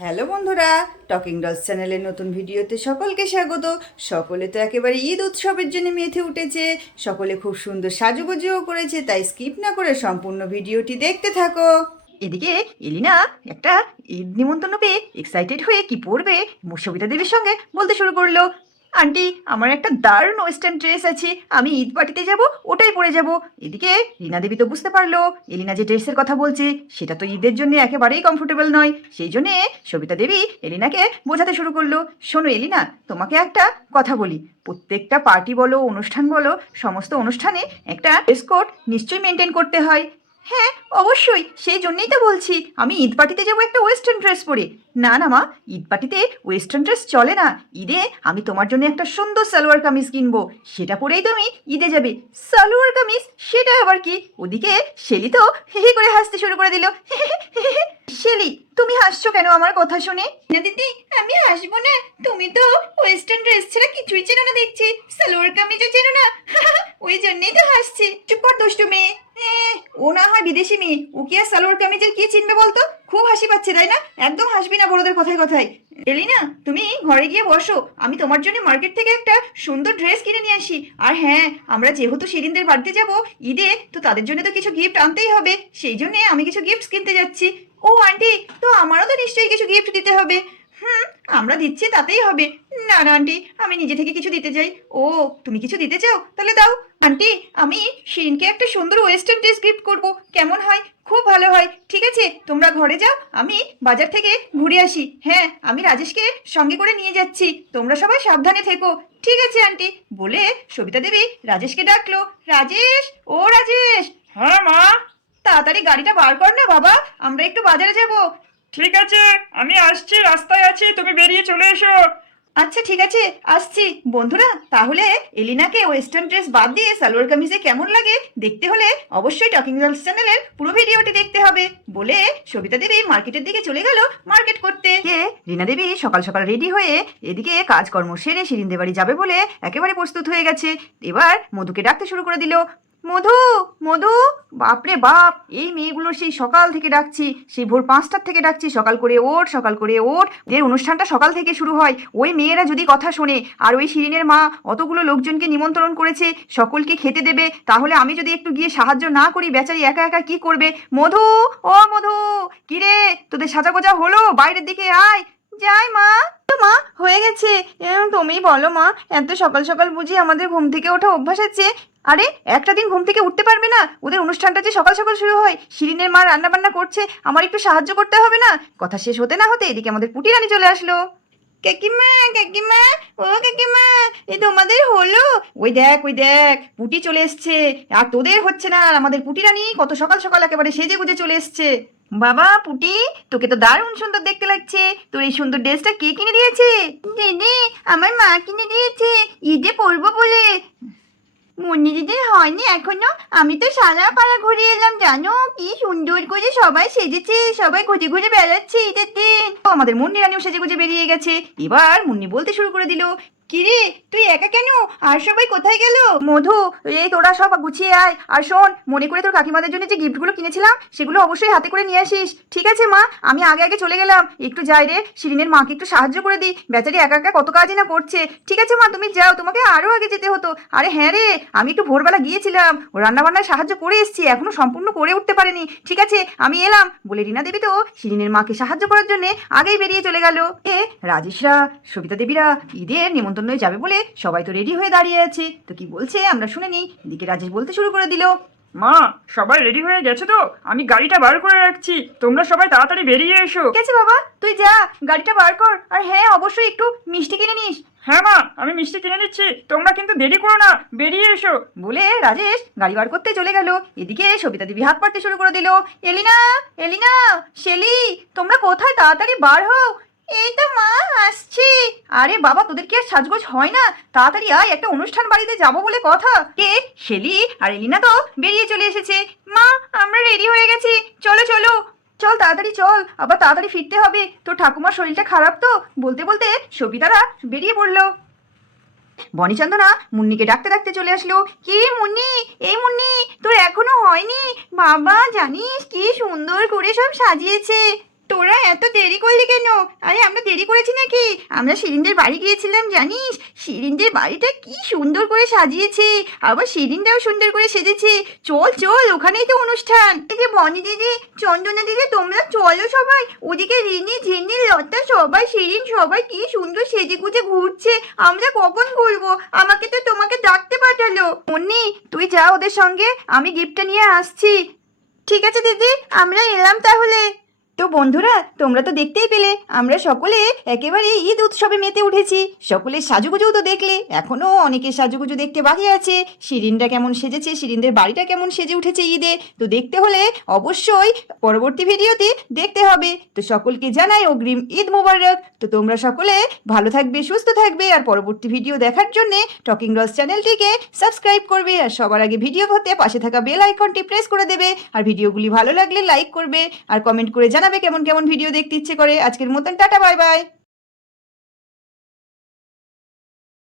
Hello বন্ধুরা, talking dolls চ্যানেলের নতুন ভিডিওতে সকলকে স্বাগত। সকলে তো একেবারে ঈদ উৎসবের জন্য মেতে উঠেছে, সকলে খুব সুন্দর সাজুগুজুও করেছে, তাই স্কিপ না করে সম্পূর্ণ ভিডিওটি দেখতে থাকো। এদিকে এলিনা একটা ঈদ নিমন্ত্রণ পেয়ে এক্সাইটেড হয়ে কি পরবে সবিতা দেবীর সঙ্গে বলতে শুরু করলো। আন্টি, আমার একটা দারুণ ওয়েস্টার্ন ড্রেস আছে, আমি ঈদ পার্টিতে যাব, ওটাই পরে যাব। এদিকে রীনা দেবী তো বুঝতে পারলো এলিনা যে ড্রেসের কথা বলছে সেটা তো ঈদের জন্য একেবারেই কমফোর্টেবল নয়। সেই জন্যে সবিতা দেবী এলিনাকে বোঝাতে শুরু করলো, শোনো এলিনা, তোমাকে একটা কথা বলি, প্রত্যেকটা পার্টি বলো, অনুষ্ঠান বলো, সমস্ত অনুষ্ঠানে একটা ড্রেস কোড নিশ্চয়ই মেনটেন করতে হয়। হ্যাঁ অবশ্যই, সেই জন্যই তো বলছি আমি ঈদ পার্টিতে যাবো একটা ওয়েস্টার্ন ড্রেস পরে। না না মা, ঈদ পার্টিতে ওয়েস্টার্ন ড্রেস চলে না, ঈদে আমি তোমার জন্য একটা সুন্দর সালোয়ার কামিজ কিনবো, সেটা পরেই তুমি ঈদে যাবে। সালোয়ার কামিজ? সেটা আবার কি? ওদিকে শেলি তো হে হে করে হাসতে শুরু করে দিল। শেলি, তুমি হাসছো কেন আমার কথা শুনে? না দিদি, আমি হাসবো না, তুমি তো ওয়েস্টার্ন ড্রেস ছাড়া কিছুই চেনো না দেখছি, সালোয়ার কামিজও চেনো না, ওই জন্যই তো হাসছি। চুপ কর দুষ্টু মেয়ে। ও না হয় বিদেশি মেয়ে, ও কি আর সালোয়ার কামিজের কি চিনবে বলতো? খুব হাসি পাচ্ছে তাই না? একদম হাসবি না বড়দের কথায় কথায়। এলিনা, তুমি ঘরে গিয়ে বসো, আমি তোমার জন্য মার্কেট থেকে একটা সুন্দর ড্রেস কিনে নিয়ে আসি। আর হ্যাঁ, আমরা যেহেতু শিরিনদের বাড়িতে যাব ঈদে, তো তাদের জন্য তো কিছু গিফট আনতেই হবে, সেই জন্য আমি কিছু গিফট কিনতে যাচ্ছি। ও আন্টি, তো আমারও তো নিশ্চয়ই কিছু গিফট দিতে হবে। হুম, আমরা দিচ্ছি তাতেই হবে। না না আন্টি, আমি নিজে থেকে কিছু দিতে চাই। ও, তুমি কিছু দিতে চাও? তাহলে দাও। আন্টি, আমি শিরিনকে একটা সুন্দর ওয়েস্টার্ন ড্রেস গিফট করব, কেমন হয়? খুব ভালো হয়। ঠিক আছে, তোমরা ঘরে যাও, আমি বাজার থেকে ঘুরে আসি। হ্যাঁ, আমি রাজেশকে সঙ্গে করে নিয়ে যাচ্ছি, তোমরা সবাই সাবধানে থেকো। ঠিক আছে আন্টি, বলে সবিতা দেবী রাজেশকে ডাকলো। রাজেশ, ও রাজেশ। হ্যাঁ মা। তাড়াতাড়ি গাড়িটা বার কর না বাবা, আমরা একটু বাজারে যাব। ঠিক আছে, আমি আসছি, রাস্তায় আছি, তুমি বেরিয়ে চলে এসো। আচ্ছা ঠিক আছে, আসছি। বন্ধুরা, তাহলে এলিনাকে ওয়েস্টার্ন ড্রেস বাদ দিয়ে সালোয়ার কামিজে কেমন লাগে দেখতে হলে অবশ্যই টকিং গার্লস চ্যানেলের পুরো ভিডিওটি দেখতে হবে। বলে সবিতা দেবী মার্কেটের দিকে চলে গেল মার্কেট করতে। রীনা দেবী সকাল সকাল রেডি হয়ে এদিকে কাজকর্ম সেরে শিরিনদের বাড়ি যাবে বলে একেবারে প্রস্তুত হয়ে গেছে। এবার মধুকে ডাকতে শুরু করে দিল। মধু, মধু, বাপরে বাপ, এই মেয়েগুলোর সেই সকাল থেকে ডাকছি, সেই ভোর 5টার থেকে ডাকছি, সকাল করে ওঠ, সকাল করে ওঠ। এদের অনুষ্ঠানটা সকাল থেকে শুরু হয়, ওই মেয়েরা যদি কথা শোনে, আর ওই শিরিনের মা অতগুলো লোকজনকে নিমন্ত্রণ করেছে, সকলকে খেতে দেবে, তাহলে আমি যদি একটু গিয়ে সাহায্য না করি, বেচারি একা একা কি করবে? মধু, ও মধু, কিরে, তোদের সাজাগোজা হলো? বাইরের দিকে আয়। যাই মা। তো মা, হয়ে গেছে। তুমি বলো মা, এত সকাল সকাল বুঝি আমাদের ঘুম থেকে ওঠা অভ্যাস আছে? আরে একটা দিন ঘুম থেকে উঠতে পারবে না? ওদের অনুষ্ঠানটা যে সকাল সকাল শুরু হয়, শিরিনের মা রান্না বান্না করছে, আমার একটু সাহায্য করতে হবে না? কথা শেষ হতে না হতে এদিকে আমাদের পুটি রানী চলে আসলো। কাকিমা, কাকিমা, ও কাকিমা, এই তোমাদের হলো? ওই দেখ, ওই দেখ, পুটি চলে এসছে। আর তোদের হচ্ছে না, আর আমাদের পুটি রানী কত সকাল সকাল একেবারে সেজে গুজে চলে এসছে। বাবা পুটি, তোকে তো দারুণ সুন্দর দেখতে লাগছে, তোর এই সুন্দর ড্রেসটা কে কিনে দিয়েছে? দিদি, আমার মা কিনে দিয়েছে, ঈদে পরবো বলে। মুন্নি দিদির হয়নি এখনো? আমি তো সারা পাড়া ঘুরে এলাম, জানো কি সুন্দর করে সবাই সেজেছে, সবাই ঘুরে ঘুরে বেড়াচ্ছে ঈদের দিন। তো আমাদের মুন্নি রানীও সেজে গুজে বেরিয়ে গেছে। এবার মুন্নি বলতে শুরু করে দিল, কিরে তুই একা কেন? আর সবাই কোথায় গেল? মধু, এই তোরা সব গুছিয়ে আয়, আর শোন, মনে করে তোর কাকিমাদের জন্য যে গিফটগুলো কিনেছিলাম সেগুলো অবশ্যই হাতে করে নিয়ে আসিস। ঠিক আছে মা, আমি আগে আগে চলে গেলাম, একটু যাই রে, শিরিনের মাকে একটু সাহায্য করে দিই, বেচারি একা একা কত কাজই না করছে। ঠিক আছে মা, তুমি যাও, তোমাকে আরও আগে যেতে হতো। আরে হ্যাঁ রে, আমি একটু ভোরবেলা গিয়েছিলাম, ও রান্নাবান্নায় সাহায্য করে এসেছি, এখনো সম্পূর্ণ করে উঠতে পারেনি। ঠিক আছে, আমি এলাম। বলে রীনা দেবী তো শিরিনের মাকে সাহায্য করার জন্য আগেই বেরিয়ে চলে গেল। রাজেশরা, সবিতা দেবীরা ঈদের নিমন্ত্রণে যাবে বলে সবাই তো রেডি হয়ে দাঁড়িয়ে আছে, তো কি বলছে আমরা শুনে নিই। এদিকে রাজেশ বলতে শুরু করে দিল, মা, সবাই রেডি হয়ে গেছে তো? আমি গাড়িটা বার করে রাখছি, তোমরা সবাই তাড়াতাড়ি বেরিয়ে এসো। ঠিক আছে বাবা, তুই যা, গাড়িটা বার কর, আর হ্যাঁ অবশ্যই একটু মিষ্টি কিনে নিস। হ্যাঁ মা, আমি মিষ্টি কিনে দিচ্ছি, তোমরা কিন্তু দেরি করো না, বেরিয়ে এসো। বলে রাজেশ গাড়ি বার করতে চলে গেল। এদিকে সবিতা দেবী হাত পাড়তে শুরু করে দিল। এলিনা, এলিনা, শেলি, তোমরা কোথায়? তাড়াতাড়ি বার হও। এই তো মা, আসছি। আরে বাবা, তোদের কি আর সাজগোজ হয় না? তাড়াতাড়ি আয়, একটা অনুষ্ঠান বাড়িতে যাব বলে কথা। কে? শেলি আর এলিনা তো বেরিয়ে চলে এসেছে। মা, আমরা রেডি হয়ে গেছি, চলো চলো। চল তাড়াতাড়ি চল, আবার তাড়াতাড়ি ফিরতে হবে, তোর ঠাকুমার শরীরটা খারাপ তো। বলতে বলতে সবিতারা বেরিয়ে পড়লো। বনি চন্দনা মুন্নিকে ডাকতে ডাকতে চলে আসলো। কি মুন্নি, এই মুন্নি, তোর এখনো হয়নি? বাবা জানিস কি সুন্দর করে সব সাজিয়েছে। তোরা এত দেরি করলি কেন? আরে আমরা দেরি করেছি নাকি? আমরা শিরিনদের বাড়ি গিয়েছিলাম জানিস? শিরিনদের বাড়িটা কি সুন্দর করে সাজিয়েছে, আবার শিরিনটাও সুন্দর করে সেজেছে। চল চল, ওখানেই তো অনুষ্ঠান। এই যে বনি দিদি, চন্দনা দিদি, তোমরা চলো সবাই। ওদিকে রিনি, ঝিনি, লতা সবাই, শিরিন সবাই কি সুন্দর সেজে গুজে ঘুরছে। আমরা কখন ঘুরবো? আমাকে তো তোমাকে ডাকতে পাঠালো। মুন্নি, তুই যা ওদের সঙ্গে, আমি গিফটটা নিয়ে আসছি। ঠিক আছে দিদি, আমরা এলাম তাহলে। তো বন্ধুরা, তোমরা তো দেখতেই পেলে আমরা সকলে একেবারে ঈদ উৎসবে মেতে উঠেছি। সকলের সাজুগুজুও তো দেখলে, এখনো অনেকের সাজুগুজু দেখতে বাকি আছে। শিরিনরা কেমন সেজেছে, শিরিনদের বাড়িটা কেমন সেজে উঠেছে ঈদে, তো দেখতে হলে অবশ্যই পরবর্তী ভিডিওতে দেখতে হবে। তো সকলকে জানাই অগ্রিম ঈদ মোবারক। তো তোমরা সকলে ভালো থাকবে, সুস্থ থাকবে, আর পরবর্তী ভিডিও দেখার জন্যে টকিং ডলস চ্যানেলটিকে সাবস্ক্রাইব করবে, আর সবার আগে ভিডিও হতে পাশে থাকা বেল আইকনটি প্রেস করে দেবে। আর ভিডিওগুলি ভালো লাগলে লাইক করবে, আর কমেন্ট করে জানাবে কেমন কেমন ভিডিও দেখতে ইচ্ছে করে। আজকের মতন টাটা, বাই বাই।